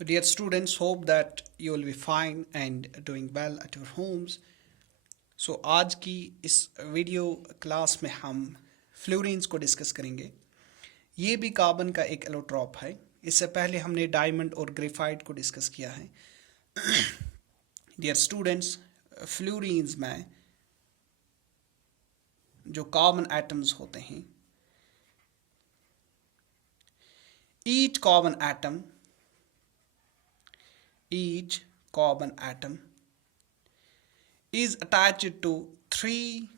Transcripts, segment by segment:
So, dear students, hope that you will be fine and doing well at your homes. So, आज की इस video class में हम fluorines को discuss करेंगे. ये भी कार्बन का एक एलोट्रॉप है. इससे पहले हमने डायमंड और ग्रेफाइट को डिस्कस किया है. डियर स्टूडेंट्स, फ्लोरीन्स में जो कार्बन एटम्स होते हैं, each carbon atom is attached to three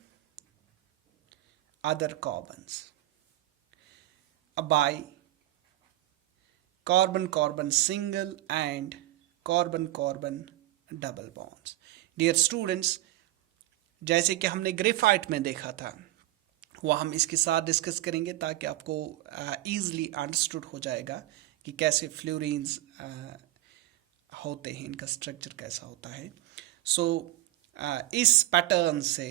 other carbons by carbon-carbon single and carbon-carbon double bonds. Dear students, जैसे कि हमने ग्रेफाइट में देखा था, वो हम इसके साथ डिस्कस करेंगे ताकि आपको ईज़िली अंडरस्टूड हो जाएगा कि कैसे फ्लोरीन्स होते हैं, इनका स्ट्रक्चर कैसा होता है. सो इस पैटर्न से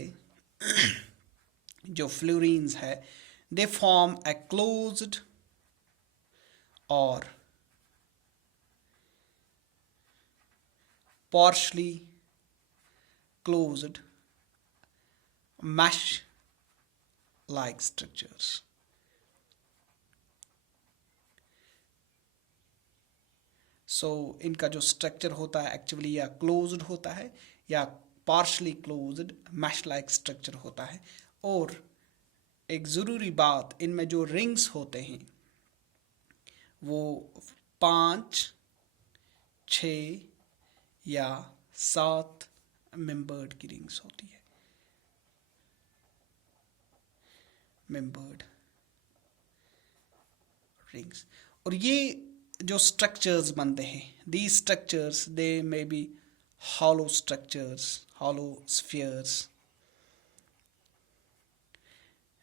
जो फ्लोरीन्स है, दे फॉर्म ए क्लोज्ड और partially closed mesh like structures. So इनका जो स्ट्रक्चर होता है एक्चुअली या क्लोज्ड होता है या partially closed mesh like structure होता है. और एक ज़रूरी बात, इनमें जो रिंग्स होते हैं वो 5, 6 या 7 मेंबर्ड की रिंग्स होती है. Membered rings. और ये जो स्ट्रक्चर्स बनते हैं, these structures they may be hollow structures, hollow spheres,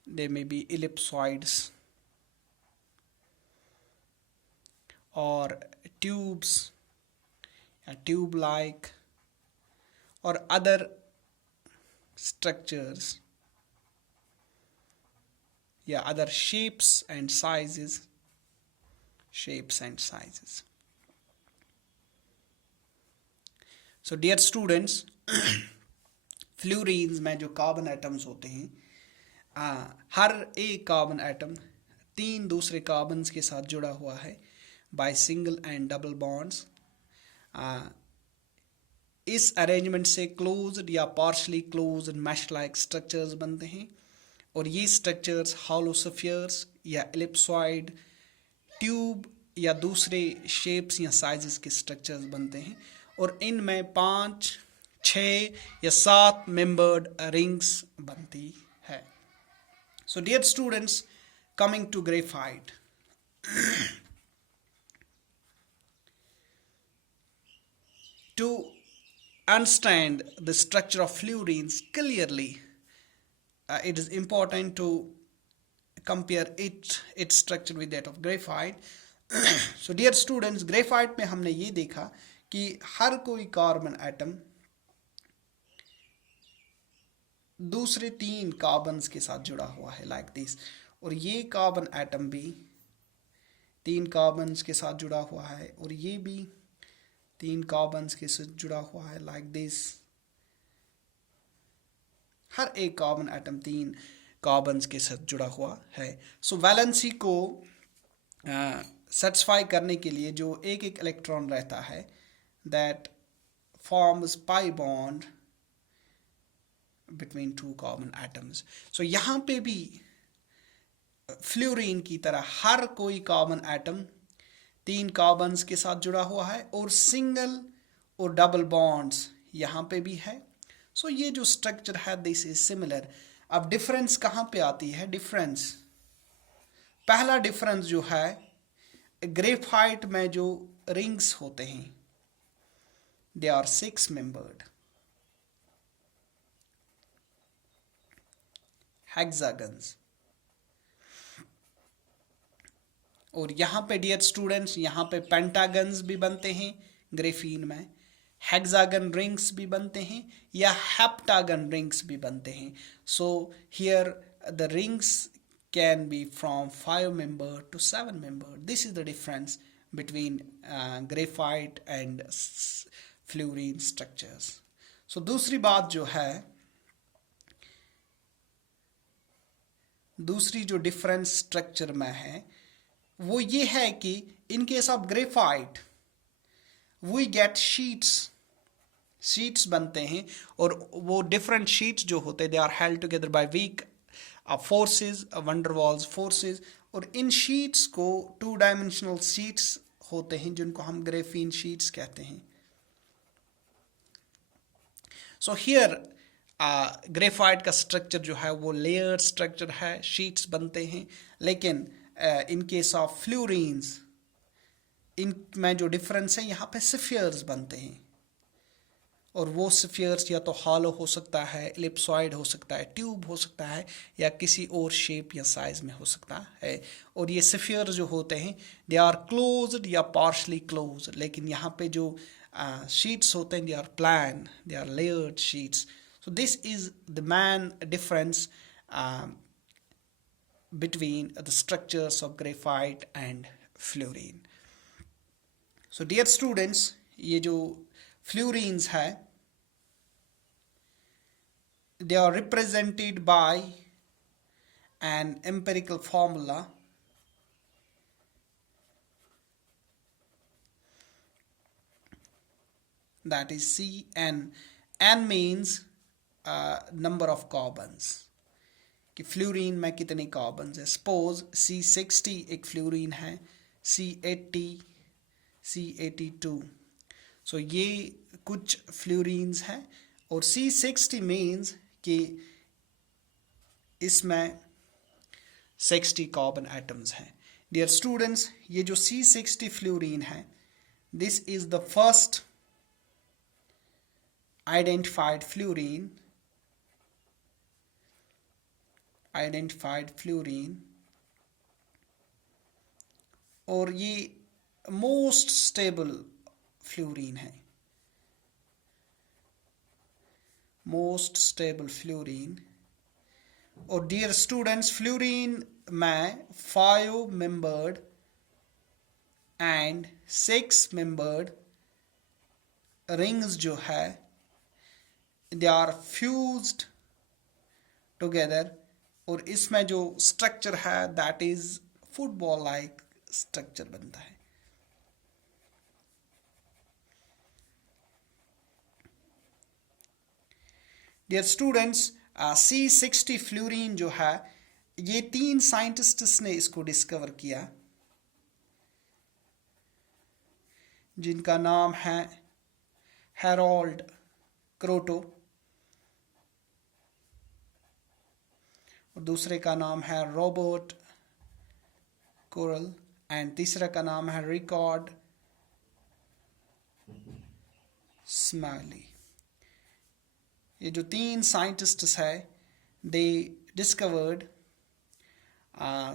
they may be ellipsoids or tubes, tube like or other structures, other shapes and sizes. So dear students, fluorines में जो carbon atoms होते हैं, हर एक carbon atom 3 दूसरे carbons के साथ जुड़ा हुआ है by single and double bonds. इस अरेंजमेंट से क्लोज्ड या partially closed mesh like structures बनते हैं. और ये स्ट्रक्चर्स हॉलो स्फीयर्स या एलिप्सॉइड, ट्यूब या दूसरे शेप्स या साइजेस के स्ट्रक्चर्स बनते हैं. और इनमें 5, 6 या 7 मेंबर्ड रिंग्स बनती है. So dear students, coming to graphite. To understand the structure of fluorines clearly, it is important to compare its structure with that of graphite. So dear students, graphite में हमने ये देखा कि हर कोई कार्बन एटम दूसरे 3 carbons के साथ जुड़ा हुआ है लाइक दिस. और ये कार्बन एटम भी 3 कार्बन्स के साथ जुड़ा हुआ है और ये भी 3 कार्बन्स के साथ जुड़ा हुआ है लाइक दिस. हर एक कार्बन एटम 3 कार्बन्स के साथ जुड़ा हुआ है. सो वैलेंसी को सेटिस्फाई करने के लिए जो एक इलेक्ट्रॉन रहता है, that forms pi bond between 2 carbon atoms. So यहाँ पे भी फ्लोरीन की तरह हर कोई कार्बन एटम 3 कार्बन्स के साथ जुड़ा हुआ है और सिंगल और डबल बॉन्ड्स यहाँ पे भी है. सो ये जो स्ट्रक्चर है, दिस इज सिमिलर. अब डिफरेंस कहाँ पे आती है? डिफरेंस, पहला डिफरेंस जो है, ग्रेफाइट में जो रिंग्स होते हैं, दे आर 6 मेंबर्ड हेक्सागन्स. और यहाँ पे डियर स्टूडेंट्स, यहाँ पे पेंटागन्स भी बनते हैं ग्रेफीन में, हेक्सागन रिंग्स भी बनते हैं या हेप्टागन रिंग्स भी बनते हैं. So here the rings can be from 5 member to 7 member. This is the difference between graphite and fluorine structures. So दूसरी बात जो है, दूसरी जो डिफरेंस स्ट्रक्चर में है वो ये है कि in case of graphite we get sheets बनते हैं, और वो डिफरेंट शीट्स जो होते हैं they are held together by weak forces, van der Waals forces, और इन शीट्स को 2 डायमेंशनल शीट्स होते हैं जिनको हम ग्रेफीन शीट्स कहते हैं. सो हियर ग्रेफाइट का स्ट्रक्चर जो है वो लेयर स्ट्रक्चर है, शीट्स बनते हैं. लेकिन इन केस ऑफ फ्लोरीन्स इनमें जो डिफरेंस है, यहाँ पे स्फीयर्स बनते हैं, और वो स्फीयर्स या तो हॉलो हो सकता है, एलिप्सॉइड हो सकता है, ट्यूब हो सकता है, या किसी और शेप या साइज में हो सकता है. और ये स्फीयर्स जो होते हैं दे आर क्लोज्ड या पार्शली क्लोज्ड. लेकिन यहाँ पे जो शीट्स होते हैं they are plan, they are layered sheets. So this is the main difference between the structures of graphite and fluorine. So dear students, ये जो fluorines है they are represented by an empirical formula that is CN. N means number of carbons, कि fluorine में कितने carbons है. Suppose C60 एक fluorine है, C80, C82. सो ये कुछ फ्लोरीन्स हैं, और C60 मीन्स कि इसमें 60 कार्बन एटम्स हैं. डियर स्टूडेंट्स, ये जो C60 फ्लोरीन है this is the first identified fluorine, और ये मोस्ट स्टेबल फ्लोरीन है, मोस्ट स्टेबल फ्लोरीन. और डियर स्टूडेंट्स, फ्लोरीन में 5 मेंबर्ड एंड 6 मेंबर्ड रिंग्स जो है दे आर फ्यूज्ड टुगेदर, और इसमें जो स्ट्रक्चर है that is football like structure बनता है. डियर स्टूडेंट्स, C60 फ्लोरीन जो है ये 3 साइंटिस्ट्स ने इसको डिस्कवर किया, जिनका नाम है हैरोल्ड क्रोटो, और दूसरे का नाम है रॉबर्ट कोरल, एंड तीसरा का नाम है रिकॉर्ड स्माइली. ये जो 3 साइंटिस्ट्स है दे discovered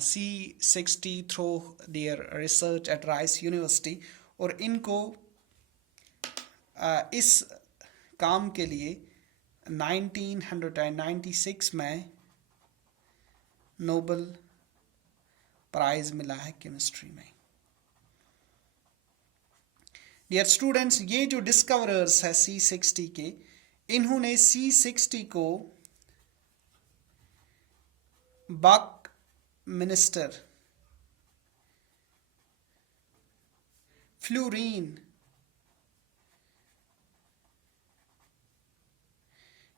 C60 through their research eight rice university, और इनको इस काम के लिए 1996 में नोबेल प्राइज मिला है केमिस्ट्री में. डियर स्टूडेंट्स, ये जो डिस्कवरर्स है C60 के, इन्होंने C60 को बक मिनिस्टर फ्लोरीन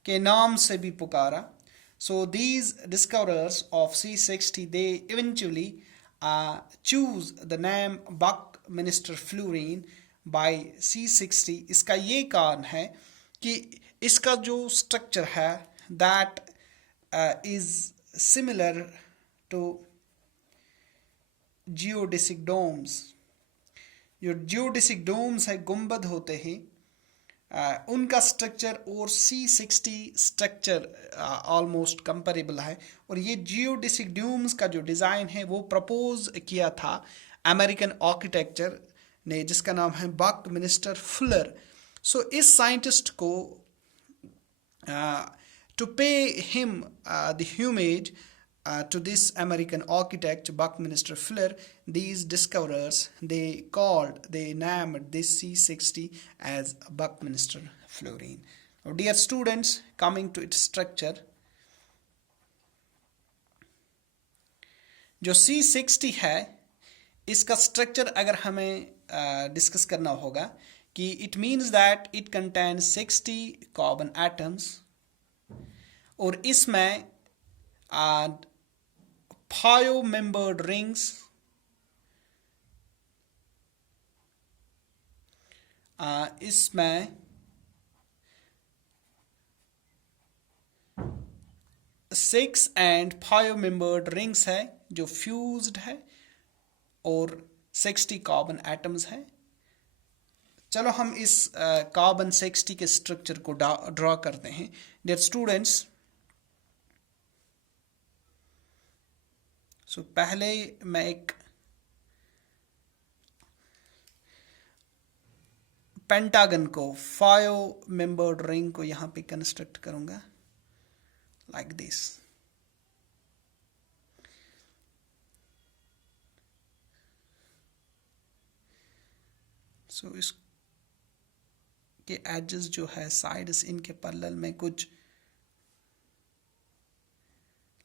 के नाम से भी पुकारा. So these discoverers of C60 they eventually choose the name Buckminster fluorine by C60. इसका ये कारण है कि इसका जो स्ट्रक्चर है that is similar to geodesic domes. जो geodesic domes है, गुंबद होते हैं, उनका स्ट्रक्चर और C60 स्ट्रक्चर ऑलमोस्ट कंपेरेबल है. और ये जियोडेसिक डोम्स का जो डिज़ाइन है वो प्रपोज किया था अमेरिकन आर्किटेक्चर ने, जिसका नाम है बकमिनिस्टर फुलर. सो इस साइंटिस्ट को to pay him the homage to this American architect Buckminster Fuller, these discoverers they named this C60 as Buckminster fluorine. Now, dear students, coming to its structure, जो C60 है इसका structure अगर हमें discuss करना होगा कि it means that it contains 60 carbon atoms और इसमें 5 membered rings, इसमें 6 and 5 membered rings है जो फ्यूज्ड है और 60 कार्बन एटम्स है. चलो हम इस कार्बन 60 के स्ट्रक्चर को ड्रॉ करते हैं. डियर स्टूडेंट्स, सो पहले मैं एक पेंटागन को 5 मेंबर्ड रिंग को यहां पे कंस्ट्रक्ट करूंगा लाइक दिस. सो इसके एजेस जो है साइड्स इनके पैरेलल में कुछ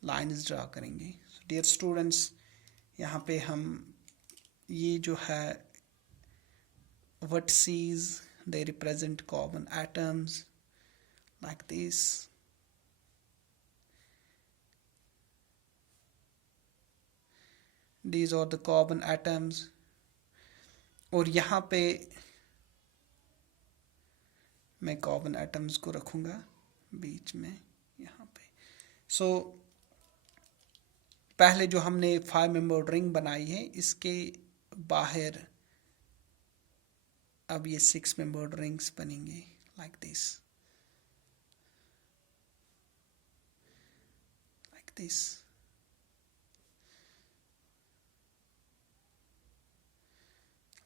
लाइंस ड्रा करेंगे. डियर स्टूडेंट्स, यहाँ पे हम ये जो है vertices, they represent carbon atoms like this. These are the carbon atoms. और यहाँ पे मैं कार्बन एटम्स को रखूँगा बीच में यहाँ पे. सो पहले जो हमने 5 मेंबर्ड रिंग बनाई है इसके बाहर अब ये 6 मेंबर्ड रिंग्स बनेंगे like this, like this.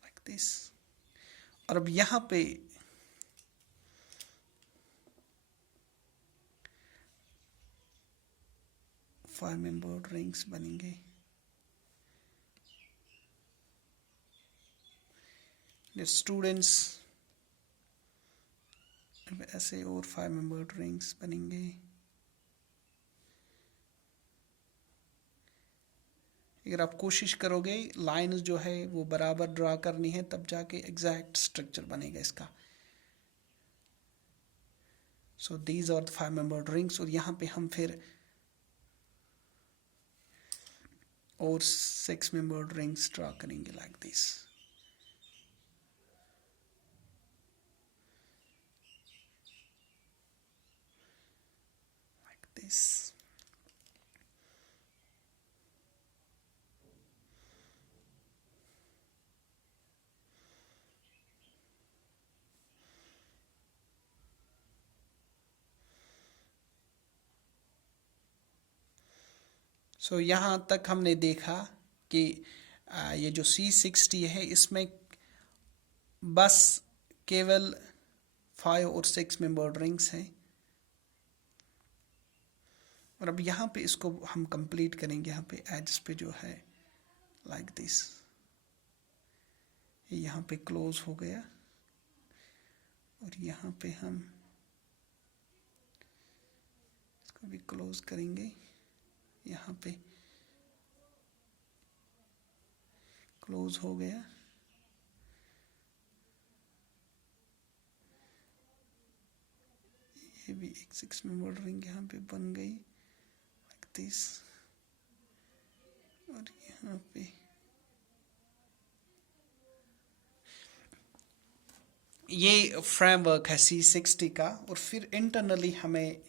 Like this. और अब यहाँ पे फाइव मेंबर्ड रिंग्स बनेंगे. स्टूडेंट्स, ऐसे और 5 मेंबर्ड रिंग्स बनेंगे. अगर आप कोशिश करोगे लाइंस जो है वो बराबर ड्रा करनी है तब जाके एग्जैक्ट स्ट्रक्चर बनेगा इसका. So these are the 5 membered rings. और यहाँ पे हम फिर और 6 मेंबर्ड रिंग्स ड्रा करेंगे लाइक दिस. this. सो यहाँ तक हमने देखा कि ये जो C60 है इसमें बस केवल 5 और 6 मेंबर्ड रिंग्स हैं. और अब यहाँ पे इसको हम कंप्लीट करेंगे. यहाँ पे एड्स पे जो है लाइक दिस, यहाँ पे क्लोज हो गया और यहाँ पे हम इसको भी क्लोज करेंगे. यहाँ पे क्लोज हो गया. ये भी एक 6 मेंबर्ड रिंग यहाँ पे बन गई लाइक दिस. और यहाँ पे ये फ्रेमवर्क है C60 का. और फिर इंटरनली हमें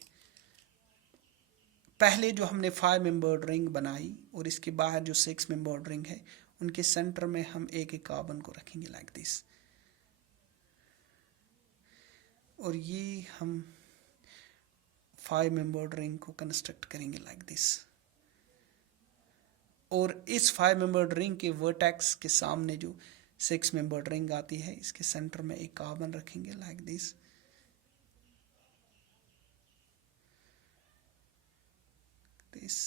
पहले जो हमने 5 मेंबर्ड रिंग बनाई और इसके बाहर जो 6 मेंबर्ड रिंग है उनके सेंटर में हम एक एक कार्बन को रखेंगे लाइक दिस. और ये हम 5 मेंबर्ड रिंग को कंस्ट्रक्ट करेंगे लाइक दिस. और इस 5 मेंबर्ड रिंग के वर्टेक्स के सामने जो 6 मेंबर्ड रिंग आती है इसके सेंटर में एक कार्बन रखेंगे लाइक दिस. दिस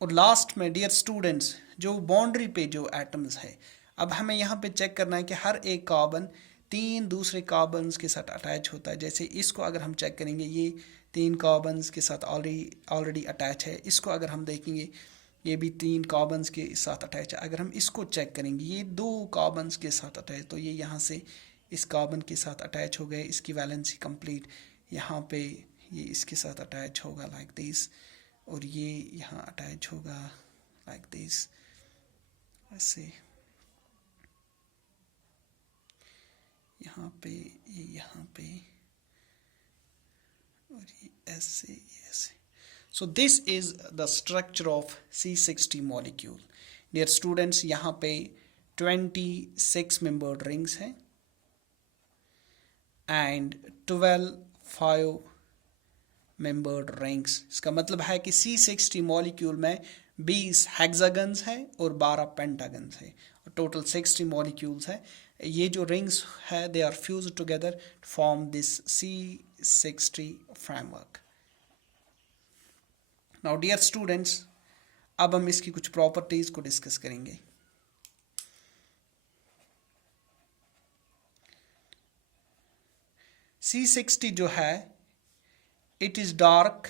और लास्ट में डियर स्टूडेंट्स जो बाउंड्री पे जो एटम्स है, अब हमें यहाँ पे चेक करना है कि हर एक कार्बन 3 दूसरे कार्बन्स के साथ अटैच होता है। जैसे इसको अगर हम चेक करेंगे, ये 3 कार्बन्स के साथ ऑलरेडी अटैच है। इसको अगर हम देखेंगे, ये भी 3 कार्बन्स के साथ अटैच है। अगर हम इसको चेक करेंगे, ये 2 कार्बन्स के साथ अटैच, तो ये यहाँ से इस कार्बन के साथ अटैच हो गए, इसकी वैलेंसी कंप्लीट। यहाँ पे ये इसके साथ अटैच होगा लाइक दिस, और ये यहाँ अटैच होगा लाइक दिस, ऐसे। यहाँ पे ये यहाँ पे, और ये ऐसे, ये ऐसे। So this is the structure of C60 molecule. Dear students, यहाँ पे 26 membered rings हैं and 12 5 membered rings. इसका मतलब है कि C60 molecule में 20 hexagons हैं और 12 pentagons हैं, और total 60 molecules है। ये जो rings है, they are fused together to form this C60 framework. Now dear students, अब हम इसकी कुछ प्रॉपर्टीज को डिस्कस करेंगे। C60 जो है, it is dark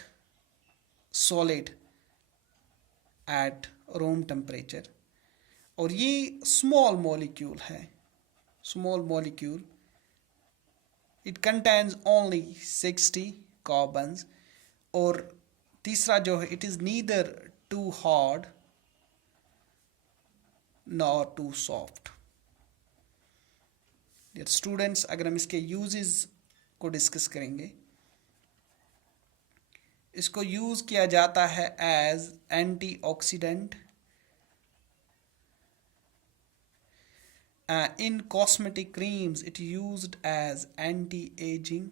solid at room temperature, और ये स्मॉल मॉलिक्यूल है। Small molecule, it contains only 60 carbons. और तीसरा जो है, it is neither too hard nor too soft. Dear students, अगर हम इसके यूजेस को डिस्कस करेंगे, इसको यूज किया जाता है as antioxidant in cosmetic creams. It used as anti-aging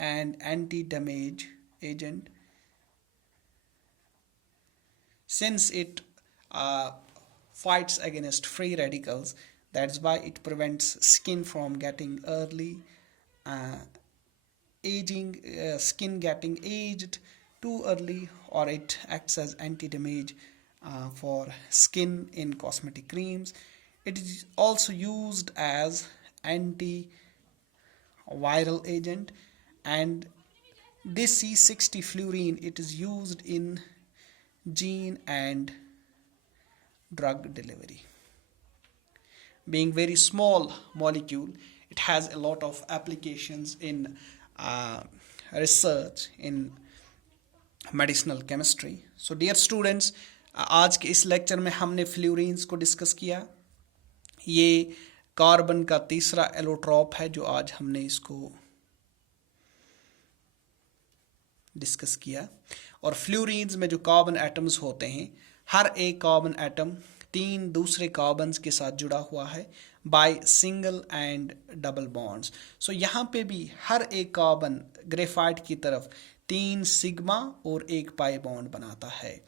and anti-damage agent, since it fights against free radicals. That's why it prevents skin from getting early aging, skin getting aged too early, or it acts as anti-damage for skin in cosmetic creams. It is also used as anti-viral agent, and this C60 fluorine, it is used in gene and drug delivery. Being very small molecule, it has a lot of applications in research in medicinal chemistry. So dear students, आज के इस lecture में हमने fluorines को discuss किया। ये carbon का तीसरा एलोट्रॉप है जो आज हमने इसको डिस्कस किया। और फ्लोरीन्स में जो कार्बन एटम्स होते हैं, हर एक कार्बन एटम 3 दूसरे कार्बन्स के साथ जुड़ा हुआ है by single and double bonds. So यहाँ पे भी हर एक कार्बन ग्रेफाइट की तरफ 3 सिग्मा और 1 पाई बॉन्ड बनाता है,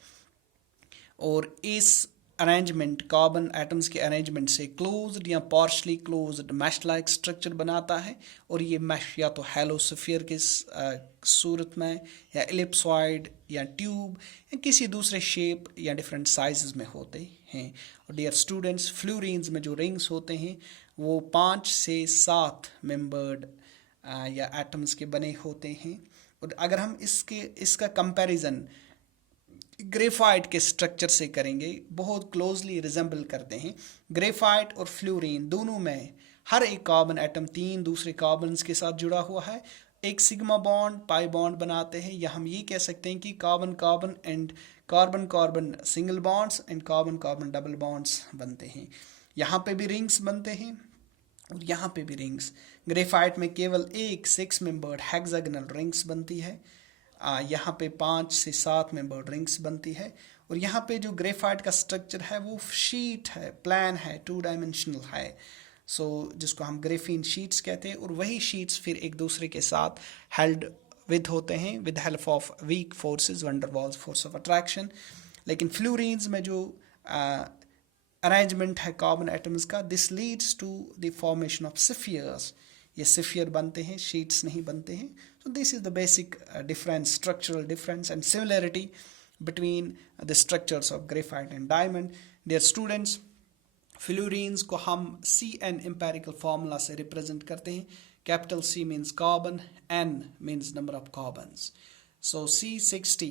और इस अरेंजमेंट, कार्बन एटम्स के अरेंजमेंट से क्लोज्ड या partially closed mesh like structure बनाता है। और ये मैश या तो हेलोस्फीयर के सूरत में, या एलिप्सॉइड, या ट्यूब, या किसी दूसरे शेप या डिफरेंट साइजेस में होते हैं। और डियर स्टूडेंट्स, फ्लोरीन्स में जो रिंग्स होते हैं वो 5 से 7 मेंबर्ड या एटम्स के बने होते हैं। और अगर हम इसका कंपैरिजन ग्रेफाइट के स्ट्रक्चर से करेंगे, बहुत क्लोजली रिजेंबल करते हैं। ग्रेफाइट और फ्लोरीन दोनों में हर एक कार्बन एटम 3 दूसरे कार्बन्स के साथ जुड़ा हुआ है, एक सिग्मा बॉन्ड पाई बॉन्ड बनाते हैं, या हम ये कह सकते हैं कि carbon carbon and carbon carbon single bonds and carbon carbon double bonds बनते हैं। यहाँ पे भी रिंग्स बनते हैं और यहाँ पे भी रिंग्स। ग्रेफाइट में केवल एक 6 मेंबर्ड हेक्सागोनल रिंग्स बनती है, यहाँ पे 5 से 7 मेंबर्ड रिंग्स बनती है। और यहाँ पे जो ग्रेफाइट का स्ट्रक्चर है वो शीट है, प्लान है, 2 डायमेंशनल है। सो जिसको हम ग्रेफीन शीट्स कहते हैं, और वही शीट्स फिर एक दूसरे के साथ हेल्ड विद होते हैं with help of weak forces, van der Waals force of attraction. लेकिन फ्लोरीन्स में जो अरेंजमेंट है कार्बन एटम्स का, this leads to the formation of spheres. ये सिफियर बनते हैं, शीट्स नहीं बनते हैं। So this is the basic difference, structural difference and similarity between the structures of graphite and diamond. Dear students, fluorines को हम CN empirical formula से represent करते हैं. Capital C means carbon, N means number of carbons. So C60,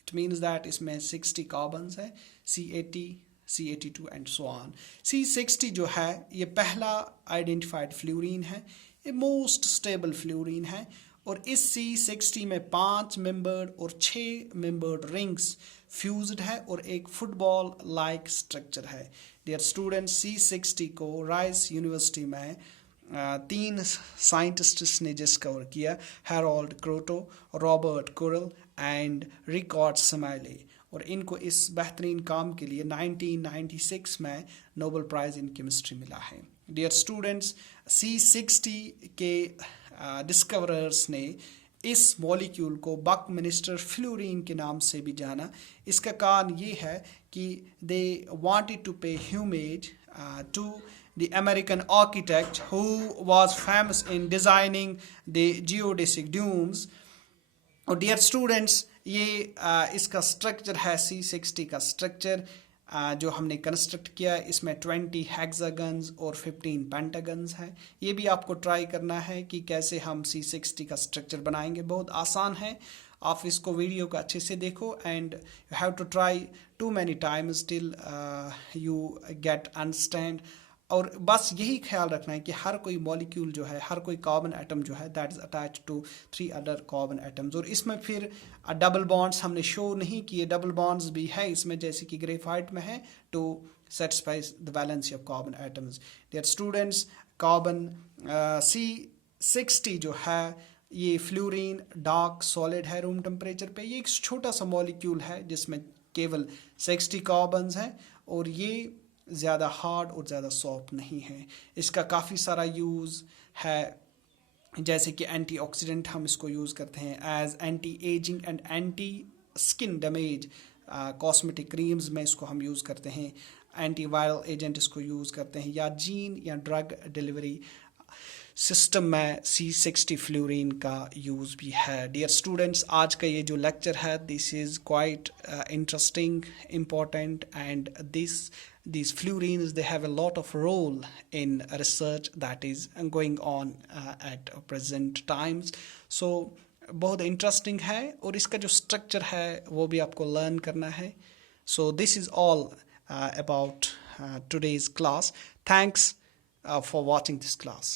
it means that इसमें 60 carbons है, C80, C82 and so on. C60 जो है ये पहला identified fluorine है, ये most stable fluorine है, और इस C60 में 5 membered और 6 membered rings fused है और एक फुटबॉल लाइक स्ट्रक्चर है. डियर स्टूडेंट्स, C60 को राइस यूनिवर्सिटी में 3 साइंटिस्ट्स ने डिस्कवर किया, Harold Kroto, Robert Curl and Richard Smalley, और इनको इस बेहतरीन काम के लिए 1996 में नोबेल प्राइज़ इन केमिस्ट्री मिला है. डियर स्टूडेंट्स, C60 के डिस्कवरर्स ने इस मॉलिक्यूल को बकमिनिस्टर फ्लोरीन के नाम से भी जाना. इसका कारण ये है कि दे वांटेड टू पे ह्यूमेज to the American architect who was famous in designing the geodesic domes. और डियर स्टूडेंट्स, ये इसका स्ट्रक्चर है C60 का स्ट्रक्चर जो हमने कंस्ट्रक्ट किया. इसमें 20 हेक्सागन्स और 15 पेंटागन्स हैं. ये भी आपको ट्राई करना है कि कैसे हम C60 का स्ट्रक्चर बनाएंगे. बहुत आसान है, आप इसको वीडियो को अच्छे से देखो and you have to try to many times till you get understand. और बस यही ख्याल रखना है कि हर कोई मॉलिक्यूल जो है, हर कोई कार्बन एटम जो है, that is attach to 3 other carbon atoms. और इसमें फिर डबल बॉन्ड्स हमने शो नहीं किए, डबल बॉन्ड्स भी है इसमें जैसे कि ग्रेफाइट में है, to satisfy the valency of carbon atoms. Dear students, carbon C60 जो है ये फ्लोरीन डार्क सॉलिड है रूम टेम्परेचर पे. ये एक छोटा सा मॉलिक्यूल है जिसमें केवल 60 कार्बन्स हैं और ये ज़्यादा हार्ड और ज़्यादा सॉफ्ट नहीं है. इसका काफ़ी सारा यूज़ है, जैसे कि एंटीऑक्सीडेंट हम इसको यूज़ करते हैं, as anti aging and anti skin damage. Cosmetic creams में इसको हम यूज़ करते हैं, एंटी वायरल एजेंट इसको यूज़ करते हैं, या जीन या ड्रग डिलीवरी सिस्टम में C60 फ्लोरीन का यूज़ भी है. डियर स्टूडेंट्स, आज का ये जो लेक्चर है, this is quite interesting, important, and these fluorines, they have a lot of role in research that is going on at present times. So बहुत इंटरेस्टिंग है और इसका जो स्ट्रक्चर है वो भी आपको लर्न करना है. So this is all about today's class. Thanks for watching this class.